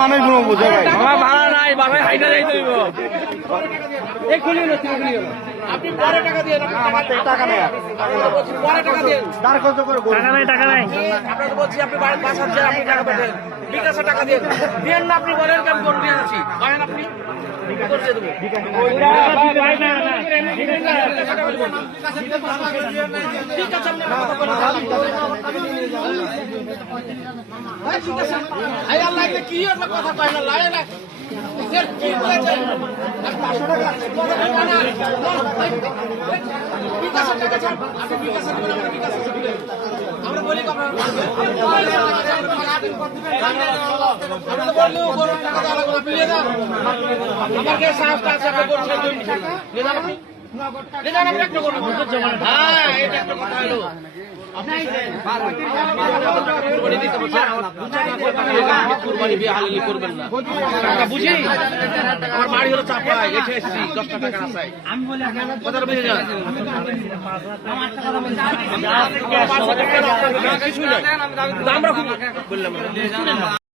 মানুষ বুঝে ভাই আমার ভাড়া নাই বাসায় হাইটা যাইতে হইব এই খুলি না আপনি পরে টাকা দিয়ে টাকা নেই পরে টাকা দিয়ে তার কত করে টাকা নাই আপনাকে বলছি আপনি বাড়ির ৫,০০০ আপনি টাকা পাঠান বিকাশে টাকা দিয়ে দেন না আপনি বলেন কেমন কোন দিয়ে আছি করেন আপনি করতে দেবো ঠিক আছে আই আল্লাহ কি একটা কথা কয় না লাই না কি বলেছে 500 টাকা বিকাশ টাকা ছাড় আপনি বিকাশ দিবেন আমরা বিকাশ দিবেন আমরা বলি আমরা বললি বড় টাকা দেওয়া লাগবে আপনি নিয়ে যান আমার কাছে সাহসটা আছে আপনি বলছেন নিয়ে যান আপনি নিয়ে যান আপনি একটা করুন হ্যাঁ এটা একটা কথা হলো কুরবানি বিয়ে হালালি করবেন না টাকা বুঝি আমার বাড়ি হলো চাপায় এসে এসেছি 10 টাকা রাস্তায় আমি বলি কথা বুঝে যান আমরা বললাম